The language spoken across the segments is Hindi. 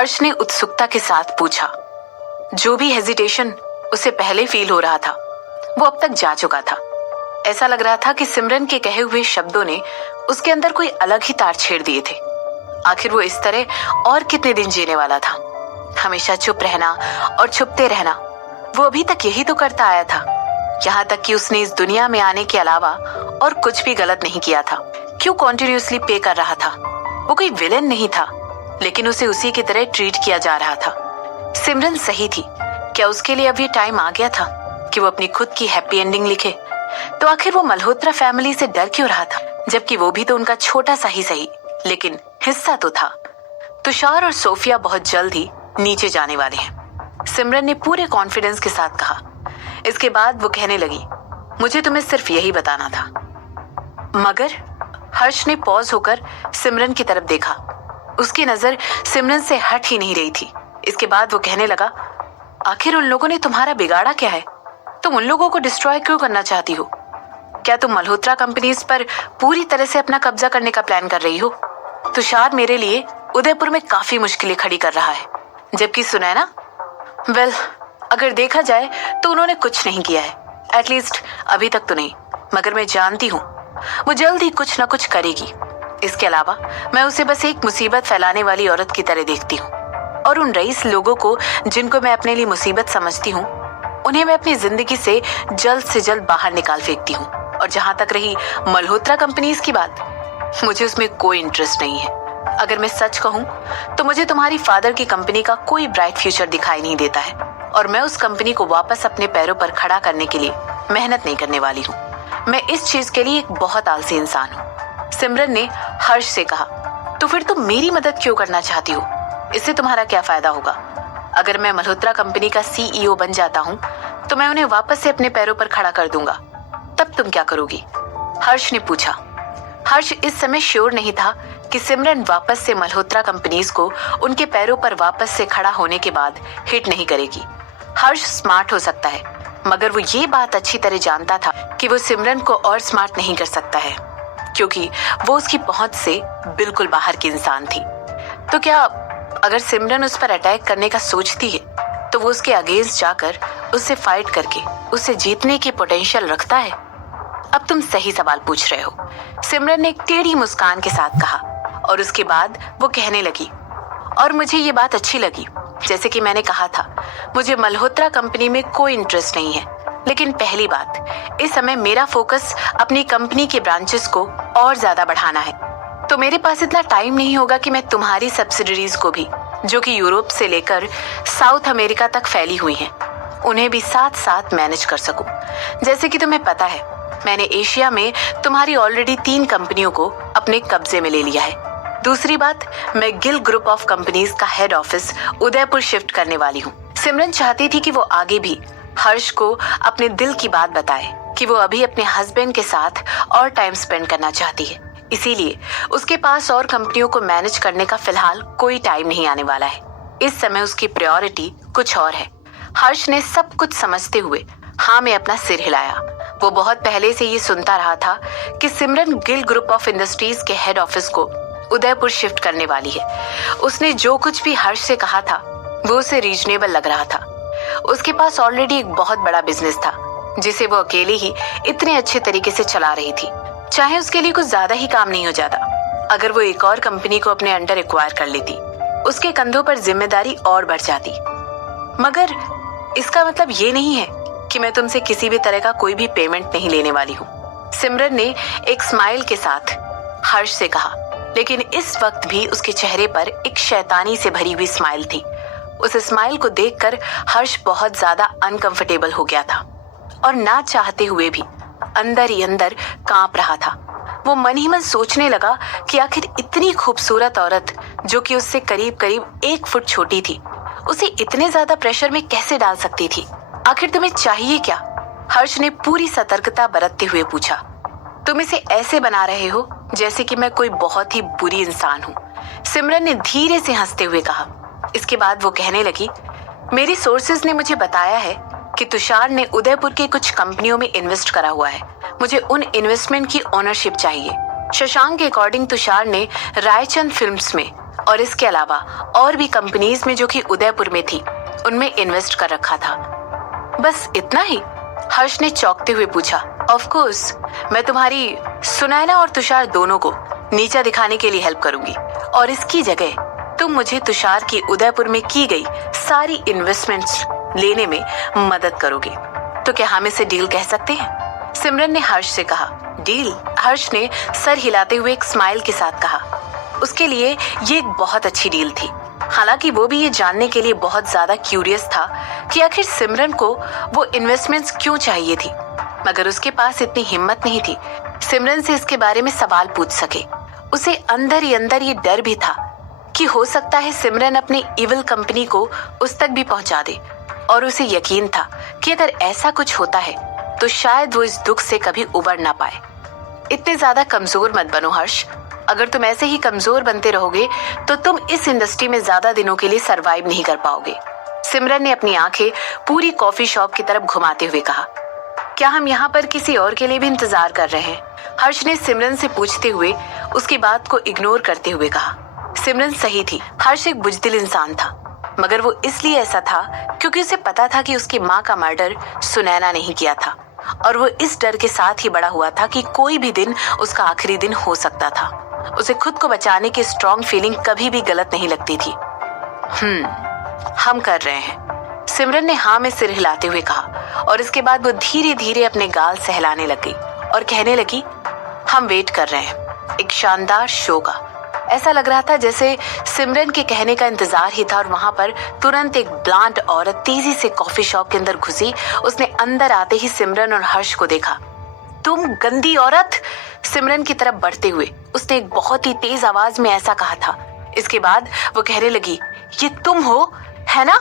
हर्ष ने उत्सुकता के साथ पूछा। जो भी हेजिटेशन उसे पहले फील हो रहा था वो अब तक जा चुका था। ऐसा लग रहा था कि सिमरन के कहे हुए शब्दों ने उसके अंदर कोई अलग ही तार छेड़ दिए थे। आखिर वो इस तरह और कितने दिन जीने वाला था? हमेशा चुप रहना और छुपते रहना, वो अभी तक यही तो करता आया था। यहाँ तक कि उसने इस दुनिया में आने के अलावा और कुछ भी गलत नहीं किया था। क्यों कॉन्टिन्यूसली पे कर रहा था? वो कोई विलेन नहीं था, लेकिन उसे उसी की तरह ट्रीट किया जा रहा था। सिमरन सही थी। क्या उसके लिए अब ये टाइम आ गया था कि वो अपनी खुद की हैप्पी एंडिंग लिखे? तो आखिर वो मल्होत्रा फैमिली से डर क्यों रहा था, जबकि वो भी तो उनका छोटा सा ही सही लेकिन हिस्सा तो था। तुषार और सोफिया बहुत जल्द ही नीचे जाने वाले हैं, सिमरन ने पूरे कॉन्फिडेंस के साथ कहा। इसके बाद वो कहने लगी, मुझे तुम्हें सिर्फ यही बताना था। मगर हर्ष ने पॉज होकर सिमरन की तरफ देखा। उसकी नजर सिमरन से हट ही नहीं रही थी। इसके बाद वो कहने लगा, आखिर उन लोगों ने तुम्हारा बिगाड़ा क्या है? तुम उन लोगों को डिस्ट्रॉय क्यों करना चाहती हो? क्या तुम मल्होत्रा कंपनीज पर पूरी तरह से अपना कब्जा करने का प्लान कर रही हो? तुषार मेरे लिए उदयपुर में काफी मुश्किलें खड़ी कर रहा है, जबकि सुनैना, वेल, अगर देखा जाए तो उन्होंने कुछ नहीं किया है, एटलीस्ट अभी तक तो नहीं। मगर मैं जानती हूँ वो जल्द ही कुछ न कुछ करेगी। इसके अलावा मैं उसे बस एक मुसीबत फैलाने वाली औरत की तरह देखती हूँ, और उन रईस लोगों को जिनको मैं अपने लिए मुसीबत समझती हूँ, उन्हें मैं अपनी जिंदगी से जल्द बाहर निकाल फेंकती हूँ। और जहां तक रही मल्होत्रा कंपनीज की बात, मुझे उसमें कोई इंटरेस्ट नहीं है। अगर मैं सच कहूँ तो मुझे तुम्हारी फादर की कंपनी का कोई ब्राइट फ्यूचर दिखाई नहीं देता है, और मैं उस कंपनी को वापस अपने पैरों पर खड़ा करने के लिए मेहनत नहीं करने वाली हूँ। मैं इस चीज के लिए एक बहुत आलसी इंसान हूँ। सिमरन ने हर्ष से कहा, तो फिर तुम मेरी मदद क्यों करना चाहती हो? इससे तुम्हारा क्या फायदा होगा? अगर मैं मल्होत्रा कंपनी का CEO बन जाता हूँ तो मैं उन्हें वापस से अपने पैरों पर खड़ा कर दूंगा, तब तुम क्या करोगी? हर्ष ने पूछा। हर्ष इस समय श्योर नहीं था कि सिमरन वापस से मल्होत्रा कंपनीज को उनके पैरों पर वापस से खड़ा होने के बाद हिट नहीं करेगी। हर्ष स्मार्ट हो सकता है, मगर वो ये बात अच्छी तरह जानता था कि वो सिमरन को और स्मार्ट नहीं कर सकता है, क्योंकि वो उसकी पहुंच से बिल्कुल बाहर की इंसान थी। तो क्या अगर सिमरन उस पर अटैक करने का सोचती है तो वो उसके अगेंस्ट जाकर उससे फाइट करके उससे जीतने की पोटेंशियल रखता है? अब तुम सही सवाल पूछ रहे हो, सिमरन ने एक टेढ़ी मुस्कान के साथ कहा, और उसके बाद वो कहने लगी, और मुझे ये बात अच्छी लगी। जैसे कि मैंने कहा था, मुझे मल्होत्रा कंपनी में कोई इंटरेस्ट नहीं है, लेकिन पहली बात, इस समय मेरा फोकस अपनी कंपनी के ब्रांचेस को और ज्यादा बढ़ाना है। तो मेरे पास इतना टाइम नहीं होगा कि मैं तुम्हारी सब्सिडरीज को भी, जो कि यूरोप से लेकर साउथ अमेरिका तक फैली हुई हैं, उन्हें भी साथ साथ मैनेज कर सकूं। जैसे कि तुम्हें पता है, मैंने एशिया में तुम्हारी ऑलरेडी 3 कंपनियों को अपने कब्जे में ले लिया है। दूसरी बात, मैं गिल ग्रुप ऑफ कंपनीज का हेड ऑफिस उदयपुर शिफ्ट करने वाली हूँ। सिमरन चाहती थी कि वो आगे भी हर्ष को अपने दिल की बात बताए कि वो अभी अपने हस्बैंड के साथ और टाइम स्पेंड करना चाहती है। इसीलिए उसके पास और कंपनियों को मैनेज करने का फिलहाल कोई टाइम नहीं आने वाला है। इस समय उसकी प्रायोरिटी कुछ और है। हर्ष ने सब कुछ समझते हुए हाँ में अपना सिर हिलाया। वो बहुत पहले से ये सुनता रहा था कि सिमरन गिल ग्रुप ऑफ इंडस्ट्रीज के हेड ऑफिस को उदयपुर शिफ्ट करने वाली है। उसने जो कुछ भी हर्ष से कहा था वो उसे रीजनेबल लग रहा था। उसके पास ऑलरेडी एक बहुत बड़ा बिजनेस था जिसे वो अकेले ही इतने अच्छे तरीके से चला रही थी। चाहे उसके लिए कुछ ज्यादा ही काम नहीं हो जाता, अगर वो एक और कंपनी को अपने अंडर एक्वायर कर लेती, उसके कंधों पर जिम्मेदारी और बढ़ जाती। मगर इसका मतलब ये नहीं है कि मैं तुमसे किसी भी तरह का कोई भी पेमेंट नहीं लेने वाली हूँ, सिमरन ने एक स्माइल के साथ हर्ष से कहा। लेकिन इस वक्त भी उसके चेहरे पर एक शैतानी से भरी हुई स्माइल थी। उस स्माइल को देखकर हर्ष बहुत ज्यादा अनकंफर्टेबल हो गया था और ना चाहते हुए भी अंदर ही अंदर कांप रहा था। वो मन ही मन सोचने लगा कि आखिर इतनी खूबसूरत औरत जो कि उससे करीब करीब 1 फुट छोटी थी, उसे इतने ज्यादा प्रेशर में कैसे डाल सकती थी? आखिर तुम्हें चाहिए क्या? हर्ष ने पूरी सतर्कता बरतते हुए पूछा। तुम इसे ऐसे बना रहे हो जैसे कि मैं कोई बहुत ही बुरी इंसान हूँ, सिमरन ने धीरे से हंसते हुए कहा। इसके बाद वो कहने लगी, मेरी सोर्सेज ने मुझे बताया है कि तुषार ने उदयपुर की कुछ कंपनियों में इन्वेस्ट करा हुआ है। मुझे उन इन्वेस्टमेंट की ओनरशिप चाहिए। शशांक के अकॉर्डिंग तुषार ने रायचंद फिल्म्स में और इसके अलावा और भी कंपनीज में जो कि उदयपुर में थी उनमें इन्वेस्ट कर रखा था। बस इतना ही? हर्ष ने चौंकते हुए पूछा। ऑफ कोर्स, मैं तुम्हारी सुनैना और तुषार दोनों को नीचा दिखाने के लिए हेल्प करूंगी और इसकी जगह तुम मुझे तुषार की उदयपुर में की गई सारी इन्वेस्टमेंट्स लेने में मदद करोगे। तो क्या हम इसे डील कह सकते हैं? सिमरन ने हर्ष से कहा। डील? हर्ष ने सर हिलाते हुए एक स्माइल के साथ कहा। उसके लिए ये एक बहुत अच्छी डील थी। हालांकि वो भी ये जानने के लिए बहुत ज्यादा क्यूरियस था कि आखिर सिमरन को वो इन्वेस्टमेंट्स क्यों चाहिए थी, मगर उसके पास इतनी हिम्मत नहीं थी सिमरन से इसके बारे में सवाल पूछ सके। उसे अंदर ही अंदर ये डर भी था कि हो सकता है सिमरन अपनी इविल कंपनी को उस तक भी पहुंचा दे, और उसे यकीन था कि अगर ऐसा कुछ होता है तो शायद वो इस दुख से कभी उबर ना पाए। इतने ज्यादा कमजोर मत बनो हर्ष। अगर तुम ऐसे ही कमजोर बनते रहोगे तो तुम इस इंडस्ट्री में ज्यादा दिनों के लिए सरवाइव नहीं कर पाओगे। सिमरन ने अपनी आंखें पूरी कॉफी शॉप की तरफ घुमाते हुए कहा। क्या हम यहाँ पर किसी और के लिए भी इंतजार कर रहे हैं? हर्ष ने सिमरन से पूछते हुए उसकी बात को इग्नोर करते हुए कहा। सिमरन सही थी। हर्ष एक बुजदिल इंसान था, मगर वो इसलिए ऐसा था क्योंकि उसे पता था कि उसकी माँ का मर्डर सुनैना नहीं किया था, और वो इस डर के साथ ही बड़ा हुआ था कि कोई भी दिन उसका आखिरी दिन हो सकता था। उसे खुद को बचाने की स्ट्रॉन्ग फीलिंग कभी भी गलत नहीं लगती थी। हम कर रहे हैं, सिमरन ने हाँ में सिर हिलाते हुए कहा, और इसके बाद वो धीरे धीरे अपने गाल सहलाने लग गई और कहने लगी, हम वेट कर रहे हैं एक शानदार शो का। ऐसा लग रहा था जैसे सिमरन के कहने का इंतजार ही था, और वहां पर तुरंत एक ब्लांट औरत तेजी से कॉफी शॉप के अंदर घुसी। उसने अंदर आते ही सिमरन और हर्ष को देखा। तुम गंदी औरत! सिमरन की तरफ बढ़ते हुए उसने एक बहुत ही तेज आवाज में ऐसा कहा था। इसके बाद वो कहने लगी, ये तुम हो, है ना?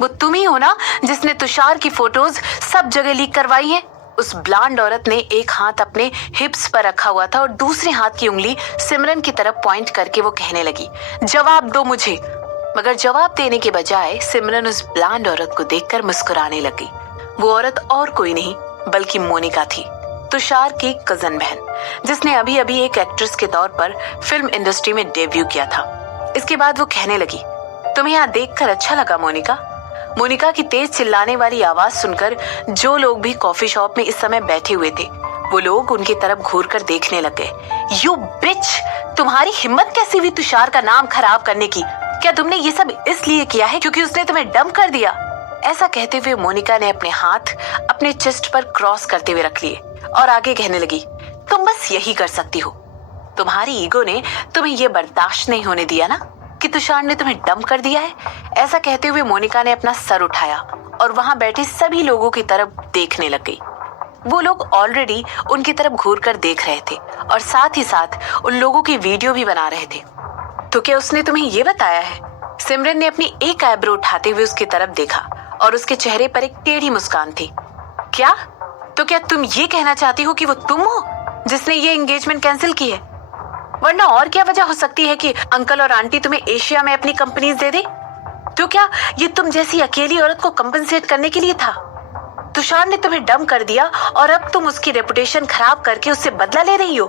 वो तुम ही हो ना जिसने तुषार की फोटोज सब जगह लीक करवाई है? उस ब्लांड औरत ने एक हाथ अपने हिप्स पर रखा हुआ था और दूसरे हाथ की उंगली सिमरन की तरफ पॉइंट करके वो कहने लगी, जवाब दो मुझे। मगर जवाब देने के बजाय सिमरन उस ब्लांड औरत को देखकर मुस्कुराने लगी। वो औरत और कोई नहीं बल्कि मोनिका थी, तुषार की कजन बहन, जिसने अभी अभी एक एक्ट्रेस के तौर पर फिल्म इंडस्ट्री में डेब्यू किया था। इसके बाद वो कहने लगी, तुम्हें यहाँ देखकर अच्छा लगा मोनिका? मोनिका की तेज चिल्लाने वाली आवाज सुनकर जो लोग भी कॉफी शॉप में इस समय बैठे हुए थे वो लोग उनकी तरफ घूर कर देखने लग गए। यू बिच! तुम्हारी हिम्मत कैसी हुई तुषार का नाम खराब करने की? क्या तुमने ये सब इसलिए किया है क्योंकि उसने तुम्हें डंप कर दिया? ऐसा कहते हुए मोनिका ने अपने हाथ अपने चेस्ट पर क्रॉस करते हुए रख लिए और आगे कहने लगी, तुम बस यही कर सकती हो। तुम्हारी ईगो ने तुम्हें यह बर्दाश्त नहीं होने दिया ना कि तुषार ने तुम्हें डंप कर दिया है। ऐसा कहते हुए मोनिका ने अपना सर उठाया और वहां बैठे सभी लोगों की तरफ देखने लग गई। वो लोग ऑलरेडी उनकी तरफ घूर कर देख रहे थे और साथ ही साथ उन लोगों की वीडियो भी बना रहे थे। तो क्या उसने तुम्हें ये बताया है? सिमरन ने अपनी एक आईब्रो उठाते हुए उसकी तरफ देखा और उसके चेहरे पर एक टेढ़ी मुस्कान थी। क्या? तो क्या तुम ये कहना चाहती हो कि वो तुम हो जिसने ये एंगेजमेंट कैंसिल की है? वरना और क्या वजह हो सकती है कि अंकल और आंटी तुम्हें एशिया में अपनी कंपनीज दे दे? तो क्या ये तुम जैसी अकेली औरत को कंपनसेट करने के लिए था? तुषार ने तुम्हें डंप कर दिया और अब तुम उसकी रेपुटेशन खराब करके उससे बदला ले रही हो,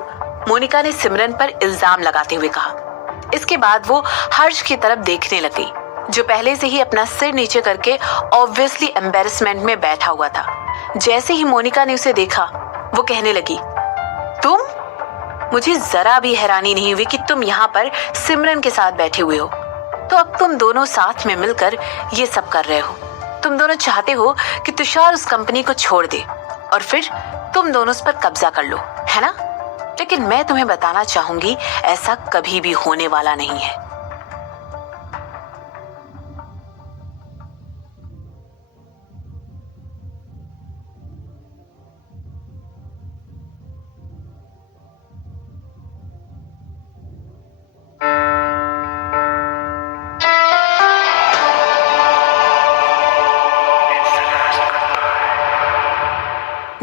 मोनिका ने सिमरन पर इल्जाम लगाते हुए कहा। इसके बाद वो हर्ष की तरफ देखने लगी जो पहले से ही अपना सिर नीचे करके ऑब्वियसली एम्बेरसमेंट में बैठा हुआ था। जैसे ही मोनिका ने उसे देखा वो कहने लगी, तुम? मुझे जरा भी हैरानी नहीं हुई कि तुम यहाँ पर सिमरन के साथ बैठे हुए हो। तो अब तुम दोनों साथ में मिलकर ये सब कर रहे हो। तुम दोनों चाहते हो कि तुषार उस कंपनी को छोड़ दे और फिर तुम दोनों उस पर कब्जा कर लो, है ना? लेकिन मैं तुम्हें बताना चाहूंगी, ऐसा कभी भी होने वाला नहीं है।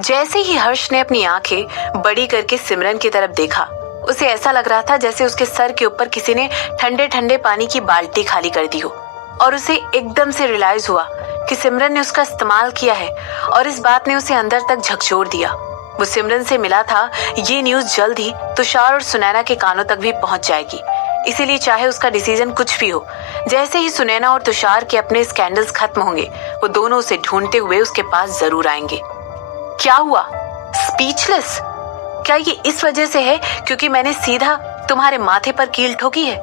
जैसे ही हर्ष ने अपनी आंखें बड़ी करके सिमरन की तरफ देखा, उसे ऐसा लग रहा था जैसे उसके सर के ऊपर किसी ने ठंडे ठंडे पानी की बाल्टी खाली कर दी हो, और उसे एकदम से रियलाइज हुआ कि सिमरन ने उसका इस्तेमाल किया है और इस बात ने उसे अंदर तक झकझोर दिया। वो सिमरन से मिला था, ये न्यूज जल्द ही तुषार और सुनैना के कानों तक भी पहुंच जाएगी। इसीलिए चाहे उसका डिसीजन कुछ भी हो, जैसे ही सुनैना और तुषार के अपने स्कैंडल्स खत्म होंगे, वो दोनों उसे ढूंढते हुए उसके पास जरूर आएंगे। क्या हुआ? स्पीचलेस? क्या ये इस वजह से है क्योंकि मैंने सीधा तुम्हारे माथे पर कील ठोकी है?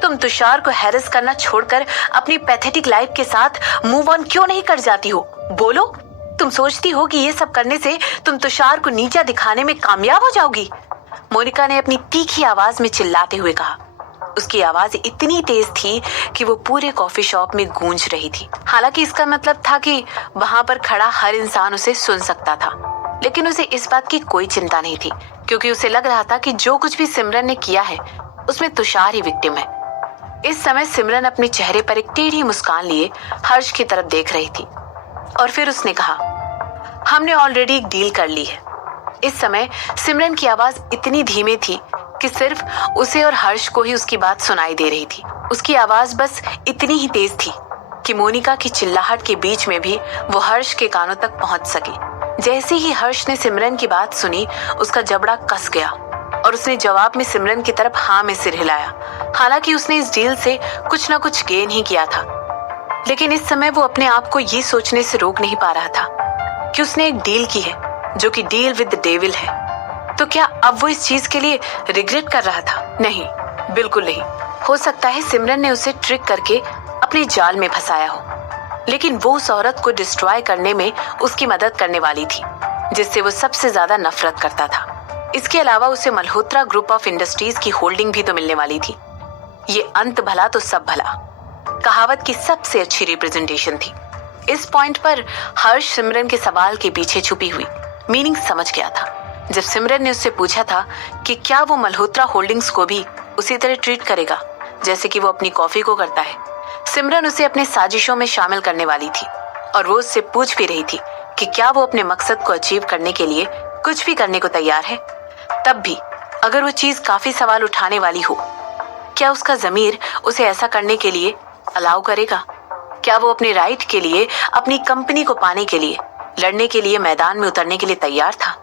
तुम तुषार को हैरेस करना छोड़कर अपनी पैथेटिक लाइफ के साथ मूव ऑन क्यों नहीं कर जाती हो? बोलो। तुम सोचती हो कि ये सब करने से तुम तुषार को नीचा दिखाने में कामयाब हो जाओगी? मोनिका ने अपनी तीखी आवाज में चिल्लाते हुए कहा। उसकी आवाज इतनी तेज थी कि वो पूरे कॉफी शॉप में गूंज रही थी। हालांकि इसका मतलब था कि वहां पर खड़ा हर इंसान उसे सुन सकता था, लेकिन उसे इस बात की कोई चिंता नहीं थी, क्योंकि उसे लग रहा था कि जो कुछ भी सिमरन ने किया है उसमें तुषार ही विक्टिम है। इस समय सिमरन अपने चेहरे पर एक टेढ़ी मुस्कान लिए हर्ष की तरफ देख रही थी और फिर उसने कहा, हमने ऑलरेडी एक डील कर ली है। इस समय सिमरन की आवाज इतनी धीमी थी कि सिर्फ उसे और हर्ष को ही उसकी बात सुनाई दे रही थी। उसकी आवाज बस इतनी ही तेज थी कि मोनिका की चिल्लाहट के बीच में भी वो हर्ष के कानों तक पहुंच सकी। जैसे ही हर्ष ने सिमरन की बात सुनी, उसका जबड़ा कस गया और उसने जवाब में सिमरन की तरफ हाँ में सिर हिलाया। हालांकि उसने इस डील से कुछ न कुछ गेन ही किया था, लेकिन इस समय वो अपने आप को ये सोचने से रोक नहीं पा रहा था कि उसने एक डील की है जो कि डील विद द डेविल है। तो क्या अब वो इस चीज के लिए रिग्रेट कर रहा था? नहीं, बिल्कुल नहीं। हो सकता है सिमरन ने उसे ट्रिक करके अपने जाल में फंसाया हो, लेकिन वो उस औरत को डिस्ट्रॉय करने में उसकी मदद करने वाली थी जिससे वो सबसे ज्यादा नफरत करता था। इसके अलावा उसे मल्होत्रा ग्रुप ऑफ इंडस्ट्रीज की होल्डिंग भी तो मिलने वाली थी। ये अंत भला तो सब भला कहावत की सबसे अच्छी रिप्रेजेंटेशन थी। इस पॉइंट पर हर्ष सिमरन के सवाल के पीछे छुपी हुई मीनिंग समझ गया था। जब सिमरन ने उससे पूछा था कि क्या वो मल्होत्रा होल्डिंग्स को भी उसी तरह ट्रीट करेगा जैसे कि वो अपनी कॉफी को करता है, सिमरन उसे अपने साजिशों में शामिल करने वाली थी और वो उससे पूछ भी रही थी कि क्या वो अपने मकसद को अचीव करने के लिए कुछ भी करने को तैयार है। तब भी अगर वो चीज काफी सवाल उठाने वाली हो, क्या उसका ज़मीर उसे ऐसा करने के लिए अलाउ करेगा? क्या वो अपने राइट के लिए, अपनी कंपनी को पाने के लिए, लड़ने के लिए मैदान में उतरने के लिए तैयार था?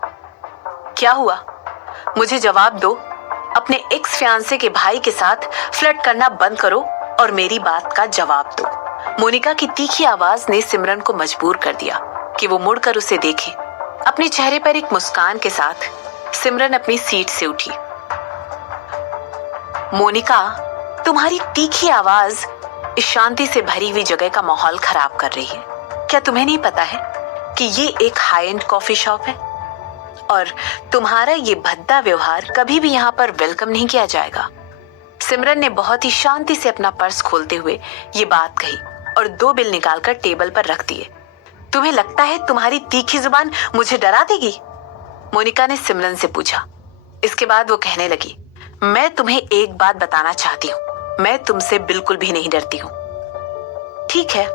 क्या हुआ? मुझे जवाब दो। अपने एक्स फियांसे के भाई के साथ फ्लर्ट करना बंद करो और मेरी बात का जवाब दो। मोनिका की तीखी आवाज ने सिमरन को मजबूर कर दिया कि वो मुड़कर उसे देखे। अपने चेहरे पर एक मुस्कान के साथ सिमरन अपनी सीट से उठी। मोनिका, तुम्हारी तीखी आवाज इस शांति से भरी हुई जगह का माहौल खराब कर रही है। क्या तुम्हें नहीं पता है कि ये एक हाई एंड कॉफी शॉप है और तुम्हारा ये भद्दा व्यवहार कभी भी यहाँ पर वेलकम नहीं किया जाएगा। सिमरन ने बहुत ही शांति से अपना पर्स खोलते हुए ये बात कही और 2 बिल निकालकर टेबल पर रख दिए। तुम्हें लगता है तुम्हारी तीखी जुबान मुझे डरा देगी? मोनिका ने सिमरन से पूछा। इसके बाद वो कहने लगी, मैं तुम्हें एक बात बताना चाहती हूँ, मैं तुमसे बिल्कुल भी नहीं डरती हूँ। ठीक है।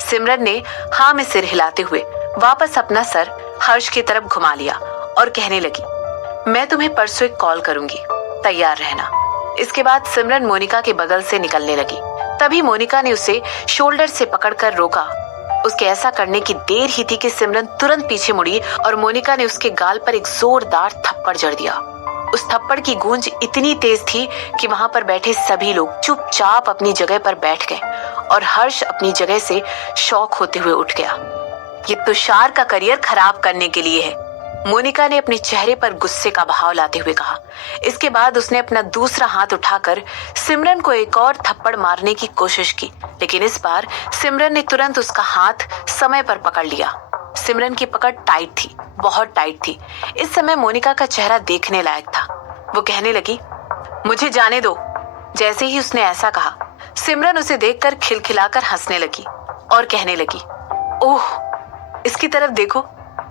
सिमरन ने हाँ में सिर हिलाते हुए वापस अपना सर हर्ष की तरफ घुमा लिया और कहने लगी, मैं तुम्हें परसों एक कॉल करूंगी, तैयार रहना। इसके बाद सिमरन मोनिका के बगल से निकलने लगी। तभी मोनिका ने उसे शोल्डर से पकड़कर रोका। उसके ऐसा करने की देर ही थी कि सिमरन तुरंत पीछे मुड़ी और मोनिका ने उसके गाल पर एक जोरदार थप्पड़ जड़ दिया। उस थप्पड़ की गूंज इतनी तेज थी कि वहां पर बैठे सभी लोग चुपचाप अपनी जगह पर बैठ गए और हर्ष अपनी जगह से शॉक होते हुए उठ गया। ये तुषार का करियर खराब करने के लिए है, मोनिका ने अपने चेहरे पर गुस्से का बहाव लाते हुए कहा। इसके बाद उसने अपना दूसरा हाथ उठाकर सिमरन को एक और थप्पड़ मारने की कोशिश की, लेकिन इस बार सिमरन ने तुरंत उसका हाथ समय पर पकड़ लिया। सिमरन की पकड़ टाइट थी, बहुत टाइट थी। इस समय मोनिका का चेहरा देखने लायक था। वो कहने लगी, मुझे जाने दो। जैसे ही उसने ऐसा कहा, सिमरन उसे देखकर खिलखिलाकर हंसने लगी और कहने लगी, ओह, इसकी तरफ देखो,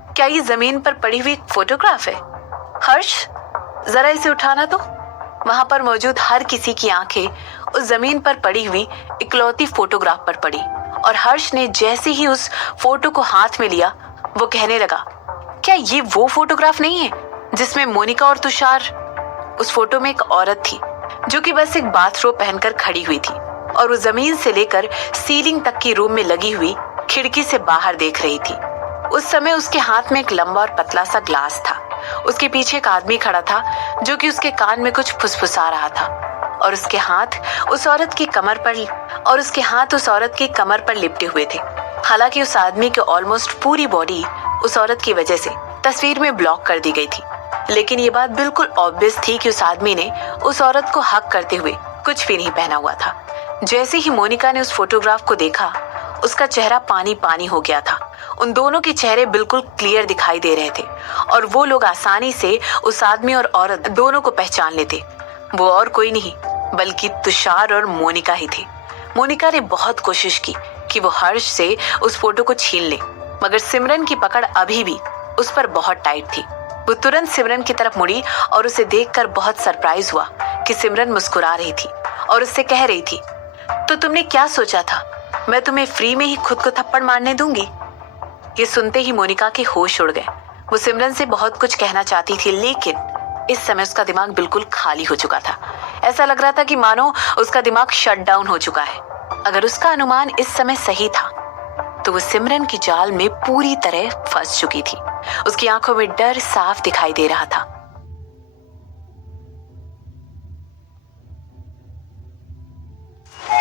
क्या ये जमीन पर पड़ी हुई एक फोटोग्राफ है? हर्ष, जरा इसे उठाना तो। वहां पर मौजूद हर किसी की आंखें उस जमीन पर पड़ी हुई इकलौती फोटोग्राफ पर पड़ी और हर्ष ने जैसे ही उस फोटो को हाथ में लिया, वो कहने लगा, क्या ये वो फोटोग्राफ नहीं है जिसमें मोनिका और तुषार? उस फोटो में एक औरत थी जो कि बस एक बाथरोब पहनकर खड़ी हुई थी और वो जमीन से लेकर सीलिंग तक की रूम में लगी हुई खिड़की से बाहर देख रही थी। उस समय उसके हाथ में एक लंबा और पतला सा ग्लास था। उसके पीछे एक आदमी खड़ा था जो कि उसके कान में कुछ फुसफुसा रहा था। और उसके हाथ उस औरत की कमर पर लिपटे हुए थे। हालांकि उस आदमी की ऑलमोस्ट पूरी बॉडी उस औरत की वजह से तस्वीर में ब्लॉक कर दी गई थी, लेकिन ये बात बिल्कुल ऑब्वियस थी कि उस आदमी ने उस औरत को हक करते हुए कुछ भी नहीं पहना हुआ था। जैसे ही मोनिका ने उस फोटोग्राफ को देखा, उसका चेहरा पानी पानी हो गया था। उन दोनों के चेहरे बिल्कुल क्लियर दिखाई दे रहे थे और वो लोग आसानी से उस आदमी और औरत दोनों को पहचान लेते। वो और कोई नहीं बल्कि तुषार और मोनिका ही थे। मोनिका ने बहुत कोशिश की कि वो हर्ष से उस फोटो को छीन ले, मगर सिमरन की पकड़ अभी भी उस पर बहुत टाइट थी। वो तुरंत सिमरन की तरफ मुड़ी और उसे देखकर बहुत सरप्राइज हुआ कि सिमरन मुस्कुरा रही थी और उससे कह रही थी, तो तुमने क्या सोचा था, मैं तुम्हें फ्री में ही खुद को थप्पड़ मारने दूंगी? ये सुनते ही मोनिका के होश उड़ गए। वो सिमरन से बहुत कुछ कहना चाहती थी, लेकिन इस समय उसका दिमाग बिल्कुल खाली हो चुका था। ऐसा लग रहा था कि मानो उसका दिमाग शट डाउन हो चुका है। अगर उसका अनुमान इस समय सही था तो वो सिमरन की जाल में पूरी तरह फंस चुकी थी। उसकी आंखों में डर साफ दिखाई दे रहा था।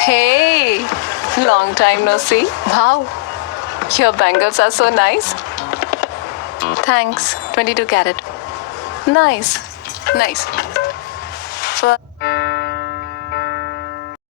Hey, long time no see. Wow, your bangles are so nice. Thanks, 22 carat. Nice, nice.